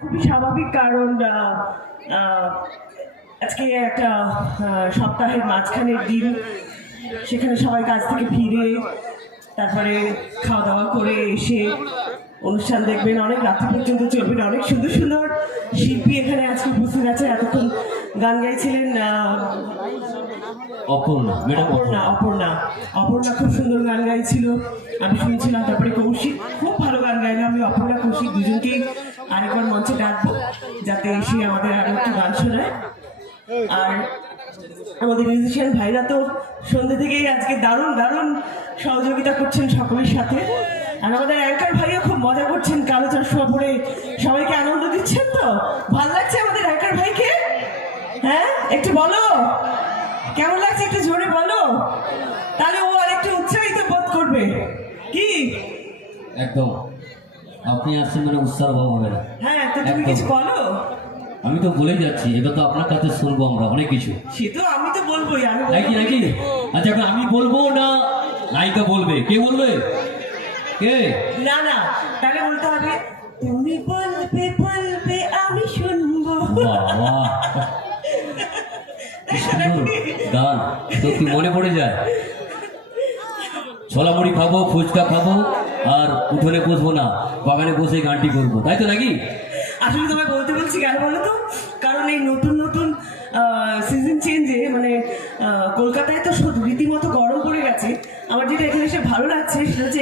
খুবই স্বাভাবিক, কারণ আজকে একটা সপ্তাহের মাঝখানের দিন, সেখানে সবাই কাজ থেকে ফিরে তারপরে খাওয়া দাওয়া করে এসে অনুষ্ঠান দেখবেন, অনেক রাত্রি পর্যন্ত চলবেন। অনেক সুন্দর সুন্দর শিল্পী এখানে আজকে উপস্থিত আছে। এতক্ষণ গান গাইছিলেন অপর্ণা খুব সুন্দর গান গাইছিল, আমি শুনছিলাম। তারপরে কৌশিক খুব ভালো গান গাইলো। আমি অপর্ণা কৌশিক দুজনকেই আরেকবার মঞ্চে ডাকবো যাতে এসে আমাদের আরো একটু গান শোনায়। আর আমাদের মিউজিশিয়ান ভাইরা তো সন্ধ্যে থেকেই আজকে দারুণ দারুণ সহযোগিতা করছেন সকলের সাথে। আর আমাদের অ্যাঙ্কার ভাইও খুব মজা করছেন, কালো চশমা পরে সবাইকে আনন্দ দিচ্ছেন। তো ভালো লাগছে আমাদের অ্যাঙ্কার ভাইকে? হ্যাঁ, একটু বলো কেমন লাগছে, একটু জোরে বলো, তাহলে ও আর একটু উৎসাহিত বোধ করবে। কি একদম, আপনি আসছেন মানে উৎসাহ ভাব হবে না। হ্যাঁ, তো তুমি কিছু বলো। আমি তো বলেই যাচ্ছি, এবার তো আপনার কাছে শুনবো আমরা অনেক কিছু। সে তো আমি তো বলবোই, আমি নাকি নাকি আচ্ছা, এখন আমি বলবো না নায়িকা বলবে? কে বলবে? কে? না না, তাহলে বলতে হবে তুমি বলবে বলবে আমি শুনবো। বাবা, গান তো কি মনে পড়ে যায়। ছোলা মুড়ি খাবো, ফুচকা খাবো, আর উঠোনে বসবো না, বাগানে বসে গানটি করবো, তাই তো নাকি? আসলে তোমায় বলতে বলছি কেন বলো তো, কারণ এই নতুন নতুন সিজন চেঞ্জে মানে কলকাতায় তো রীতিমতো গরম পড়ে গেছে। আমার যেটা এখানে এসে ভালো লাগছে সেটা হচ্ছে